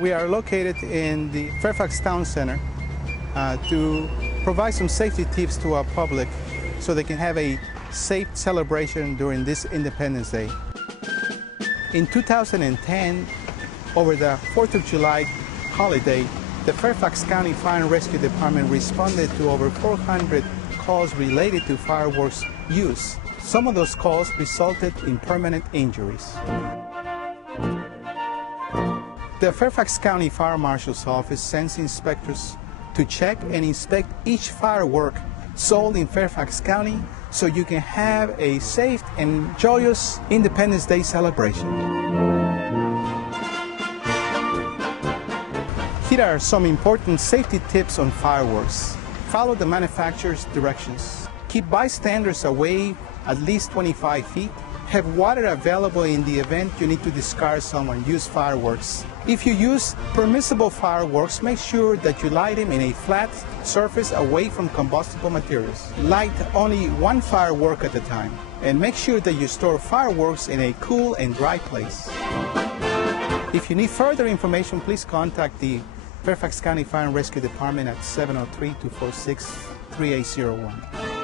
We are located in the Fairfax Town Center to provide some safety tips to our public so they can have a safe celebration during this Independence Day. In 2010, over the 4th of July holiday, the Fairfax County Fire and Rescue Department responded to over 400 calls related to fireworks use. Some of those calls resulted in permanent injuries. The Fairfax County Fire Marshal's Office sends inspectors to check and inspect each firework sold in Fairfax County so you can have a safe and joyous Independence Day celebration. Here are some important safety tips on fireworks. Follow the manufacturer's directions. Keep bystanders away at least 25 feet. Have water available in the event you need to discard some unused fireworks. If you use permissible fireworks, make sure that you light them in a flat surface away from combustible materials. Light only one firework at a time, and make sure that you store fireworks in a cool and dry place. If you need further information, please contact the Fairfax County Fire and Rescue Department at 703-246-3801.